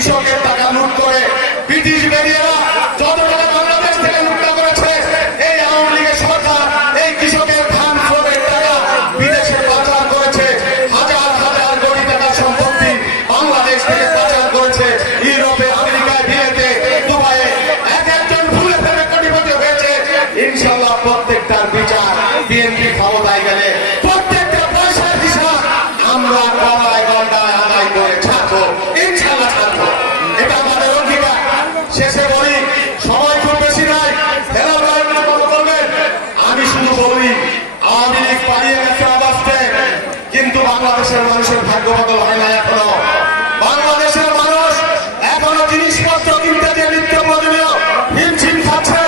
কৃষকের টাকা লুট করে ব্রিটিশ বেরিয়েরা যত টাকা বাংলাদেশ থেকে লুট করেছে, এই আওয়ামী লীগের সরকার এই কৃষকের ধান ফসলের টাকা বিদেশে পাচার করেছে। হাজার হাজার কোটি টাকা সম্পত্তি বাংলাদেশ থেকে পাচার করেছে। ইউরোপে, আমেরিকায়, বিয়েতে, দুবাইয়ে এক একজন ফুলে ফেলে কোটিপতি হয়েছে। ইনশাআল্লাহ প্রত্যেকটার বিচার বিএনপি ক্ষমতায় গেলে প্রত্যেকটা পয়সার হিসাব আমরা গলায় গন্ডায় আদায় করে ছাড়বো, ইনশাআল্লাহ ছাড়বো। এটা আমাদের অধিকার। শেষে বলি, সময় খুব বেশি নাই, করবেন। আমি শুধু বলি, আওয়ামী লীগ পালিয়ে গেছে অবস্থে, কিন্তু বাংলাদেশের মানুষের ভাগ্য বদল হয় না এখনো। বাংলাদেশের মানুষ এখনো জিনিসপত্র কিনতে যে নিত্য প্রয়োজনীয় হিমশিম খাচ্ছে।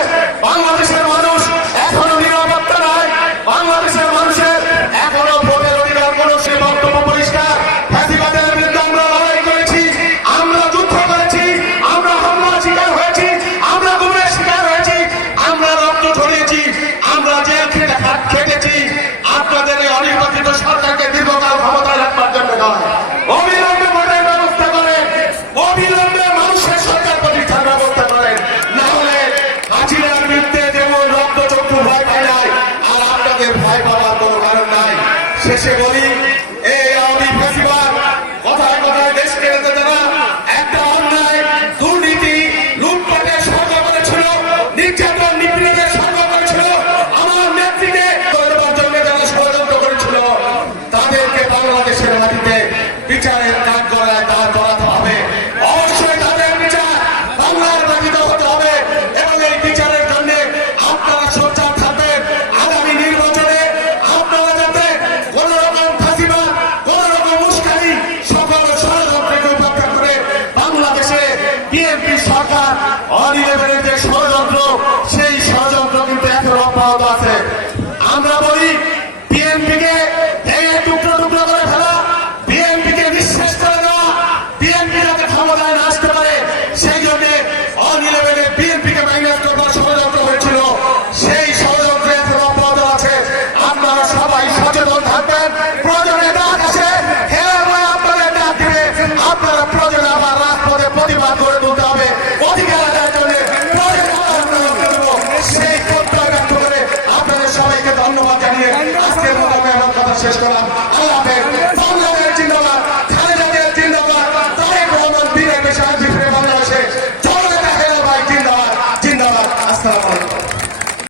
বাংলাদেশের মানুষ এখনো নিরাপত্তা নাই। বাংলাদেশের মানুষের এখনো ভোটের অধিকার কোনো সে বক্তব্য পরিষ্কার। ফ্যাসিবাদের বিরুদ্ধে আমরা লড়াই করেছি, আমরা যুদ্ধ করেছি, আমরা হামলার শিকার হয়েছি, আমরা গুমের শিকার হয়েছি, আমরা রক্ত ঝরিয়েছি, আমরা জেল খেটেছি। আপনাদের এই অনির্বাচিত সরকারকে দীর্ঘকাল ক্ষমতায় রাখবার জন্য নয়, অবিলম্বে ভোটের ব্যবস্থা করেন, অবিলম্বে মানুষের সরকার প্রতিষ্ঠার ব্যবস্থা করেন। না হলে হাসিনার বিরুদ্ধে যেমন রক্ত চক্ষু ভয় পায় নাই, আর আপনাদের ভয় পাওয়ার কোনো কারণ নাই। শেষে বলি, এই আওয়ামী ফ্যাসিবাদ কথায় কথায় দেশ কেড়ে যেতে না, একটা অন্যায় দুর্নীতি লুটপাটের সরকার করেছিল, নির্যাতন নিপীড়নের সরকার করেছিল। আমার নেত্রীকে দেওয়ার জন্য যারা ষড়যন্ত্র করেছিল, তাদেরকে বাংলাদেশের মাটিতে বিচারের কাজ করায় দাঁড় করাতে হবে। অবশ্যই তাদের বিচার বাংলার মাটিতে হতে হবে, এবং এই বিচারের জন্য আপনারা সোচ্চার থাকবেন। আগামী নির্বাচনে আপনারা যাতে কোন রকম ফাঁসিবাদ, কোন রকম উস্কানি, সকল ষড়যন্ত্রকে উপেক্ষা করে বাংলাদেশে বিএনপি সরকার অনিলেভেনের যে ষড়যন্ত্র, সেই ষড়যন্ত্র কিন্তু এখন অব্যাহত আছে। আমরা বলি, বিএনপিকে ভেঙে টুকরো টুকরো করে ফেলা, বিএনপিকে নিঃশেষ করে দেওয়া, বিএনপি যাতে ক্ষমতায় না আসতে পারে সেই জন্য অনিলেভেনে বিএনপিকে মাইনাস করবার ষড়যন্ত্র হয়েছিল। সেই ষড়যন্ত্র এখন অব্যাহত আছে। আপনারা সবাই সচেতন থাকবেন। প্রয়োজনে ডাক আসে, আপনাদের ডাক দিবে, আপনারা প্রয়োজনে আবার রাজপথে প্রতিবাদ করে তুলতে হবে। অধিকার আদায়ের জন্য সেই প্রত্যয় ব্যক্ত করে আপনাদের সবাইকে ধন্যবাদ জানিয়ে আজকের মতো আমি আমার কথা শেষ করলাম। আল্লাহ হাফেজ।